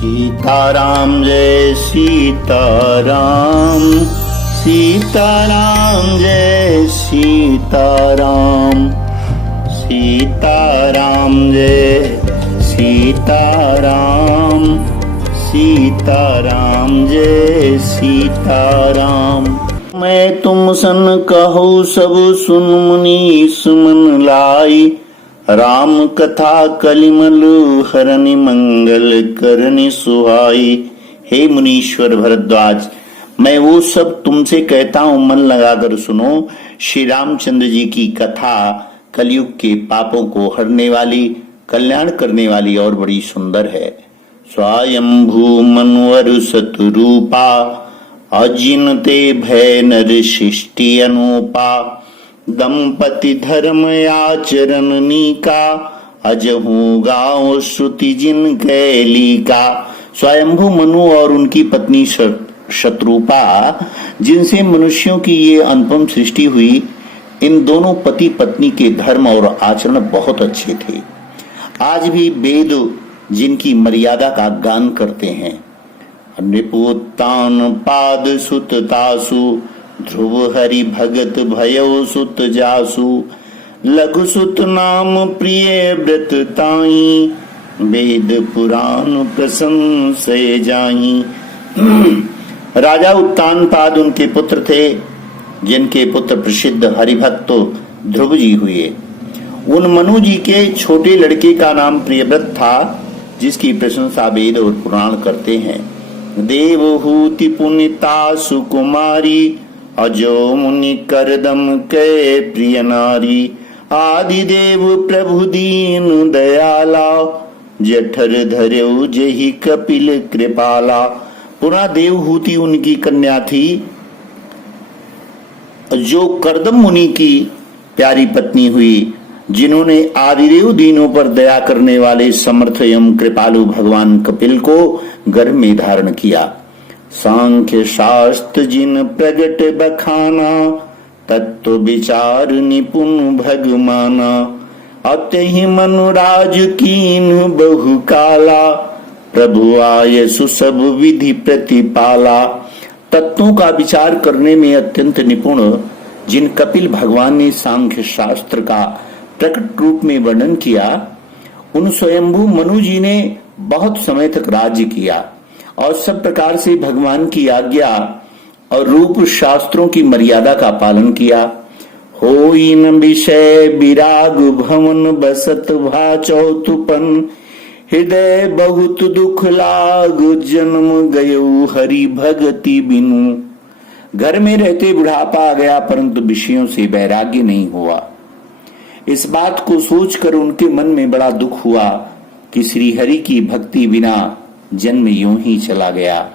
सीताराम जय सीताराम, सीताराम जय सीताराम, सीताराम जय सीताराम, सीताराम जय सीताराम। मैं तुम सन कहो सब सुन मुनि सुमन लाई, राम कथा कलिमल हरनि मंगल करनि सुहाई। हे मुनीश्वर भरद्वाज, मैं वो सब तुमसे कहता हूँ, मन लगाकर सुनो। श्री रामचंद्र जी की कथा कलयुग के पापों को हरने वाली, कल्याण करने वाली और बड़ी सुंदर है। स्वयंभू मनवर सतरूपा, अजिनते भय नर सृष्टि अनुपा, दंपति धर्म आचरण का, अजहू गाँव श्रुति जिन कैली का। स्वयंभू मनु और उनकी पत्नी शत्रुपा, जिनसे मनुष्यों की ये अनुपम सृष्टि हुई, इन दोनों पति पत्नी के धर्म और आचरण बहुत अच्छे थे। आज भी वेद जिनकी मर्यादा का गान करते हैं। नृपोत्तान पाद सुत तासु, ध्रुव हरि भगत भयो सुत जासु, लघु सुत नाम प्रिय व्रत ताई, वेद पुराण प्रशंसय जाई। राजा उत्तानपाद उनके पुत्र थे, जिनके पुत्र प्रसिद्ध हरिभक्त ध्रुव जी हुए। उन मनु जी के छोटे लड़के का नाम प्रियव्रत था, जिसकी प्रशंसा वेद और पुराण करते हैं। देवहूति पुनिता सुकुमारी, अजो मुनि करदम के प्रिय नारी, आदिदेव प्रभु दीन दयाला, जठर धर्यो जहि कपिल कृपाला। पुनः देवहूति उनकी कन्या थी, जो करदम मुनि की प्यारी पत्नी हुई, जिन्होंने आदिदेव दीनों पर दया करने वाले समर्थ एवं कृपालु भगवान कपिल को गर्भ में धारण किया। सांख्य शास्त्र जिन प्रगट बखाना, तत्व विचार निपुण भगमाना, अतहि मनुराज कीन बहु काला, प्रभु आय सुसब विधि प्रतिपाला। तत्वों का विचार करने में अत्यंत निपुण जिन कपिल भगवान ने सांख्य शास्त्र का प्रकट रूप में वर्णन किया, उन स्वयंभू मनु जी ने बहुत समय तक राज्य किया और सब प्रकार से भगवान की आज्ञा और रूप शास्त्रों की मर्यादा का पालन किया। होई न विषय विराग भवन बसत भा चौतुपन, हृदय बहुत दुख लाग जन्म गयो हरि भगति बिनु। घर में रहते बुढ़ापा आ गया, परंतु विषयों से वैराग्य नहीं हुआ। इस बात को सोचकर उनके मन में बड़ा दुख हुआ कि श्री हरि की भक्ति बिना जन्म यूं ही चला गया।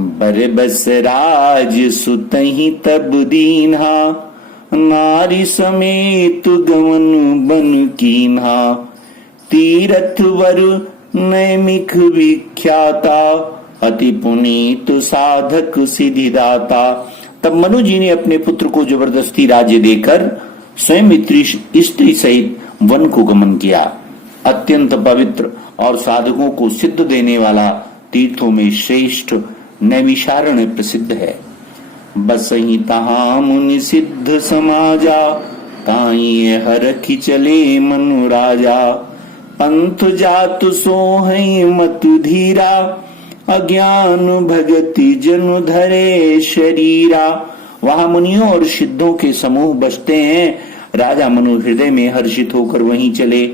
बरबस राज सुतहि तब दीन्हा, नारी समेत गमन बन कीन्हा, तीरथ वर नैमिख विख्याता, अति पुनीत साधक सिद्धिदाता। तब मनु जी ने अपने पुत्र को जबरदस्ती राज्य देकर स्वयं स्त्री सहित वन को गमन किया। अत्यंत पवित्र और साधकों को सिद्ध देने वाला तीर्थों में श्रेष्ठ नैमिषारण्य प्रसिद्ध है। बसहि तहां मुनि सिद्ध समाजा, ताई हरखि चले मनु राजा, पंथ जातु सोहै मतु धीरा, अज्ञान भगति जनु धरे शरीरा। वहां मुनियों और सिद्धों के समूह बसते हैं। राजा मनु हृदय में हर्षित होकर वहीं चले।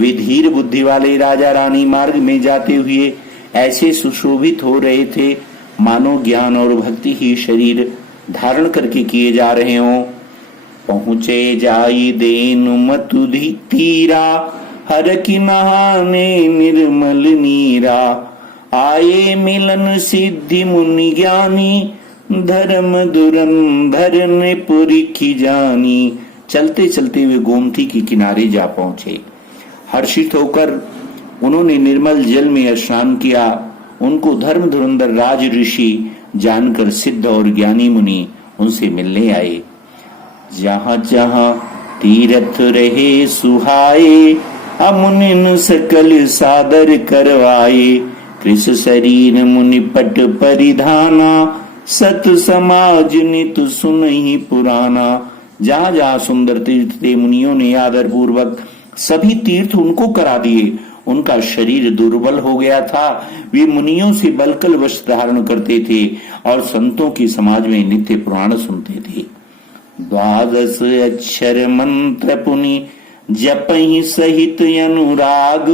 वे धीर बुद्धि वाले राजा रानी मार्ग में जाते हुए ऐसे सुशोभित हो रहे थे, मानो ज्ञान और भक्ति ही शरीर धारण करके किए जा रहे हों। पहुंचे जाई देन मतु तीरा, हर की नहाने निर्मल नीरा, आए मिलन सिद्धि मुनि ज्ञानी, धर्म दुरंधर ने पुरी की जानी। चलते चलते वे गोमती के किनारे जा पहुंचे। हर्षित होकर उन्होंने निर्मल जल में स्नान किया। उनको धर्म धुरंधर राज ऋषि जानकर सिद्ध और ज्ञानी मुनि उनसे मिलने आए। जहां जहां तीरथ रहे सुहाए, अमुनिन सकल सादर करवाए, कृष शरीर मुनिपट परिधाना, सत समाज नित सुनहि पुराना। जहां जहां सुंदर तीर्थ थे, मुनियों ने आदर पूर्वक सभी तीर्थ उनको करा दिए। उनका शरीर दुर्बल हो गया था, वे मुनियों से बलकल वस्त्र धारण करते थे और संतों की समाज में नित्य पुराण सुनते थे। 12 अक्षर मंत्र पुनि जपहि सहित अनुराग,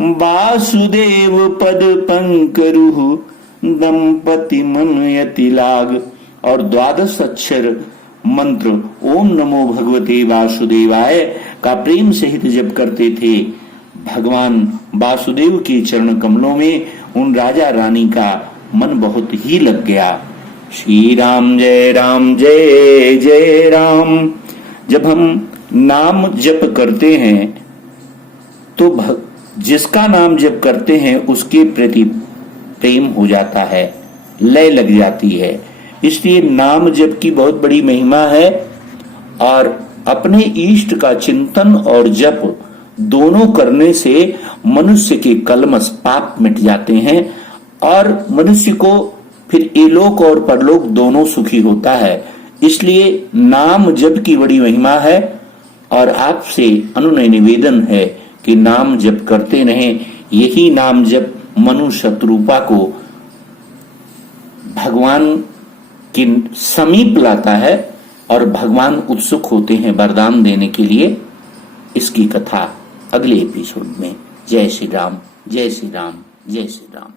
वासुदेव पद पंकरुहु दंपति मन यति लाग। और 12 अक्षर मंत्र ओम नमो भगवते वासुदेवाय का प्रेम सहित जप करते थे। भगवान वासुदेव के चरण कमलों में उन राजा रानी का मन बहुत ही लग गया। श्री राम जय जय राम। जब हम नाम जप करते हैं तो जिसका नाम जप करते हैं उसके प्रति प्रेम हो जाता है, लय लग जाती है। इसलिए नाम जप की बहुत बड़ी महिमा है। और अपने इष्ट का चिंतन और जप दोनों करने से मनुष्य के कलमश पाप मिट जाते हैं और मनुष्य को फिर इलोक और परलोक दोनों सुखी होता है। इसलिए नाम जप की बड़ी महिमा है और आपसे अनुनय निवेदन है कि नाम जप करते रहें। यही नाम जप मनु शत्रुपा को भगवान के समीप लाता है और भगवान उत्सुक होते हैं वरदान देने के लिए। इसकी कथा अगले एपिसोड में। जय श्री राम, जय श्री राम, जय श्री राम।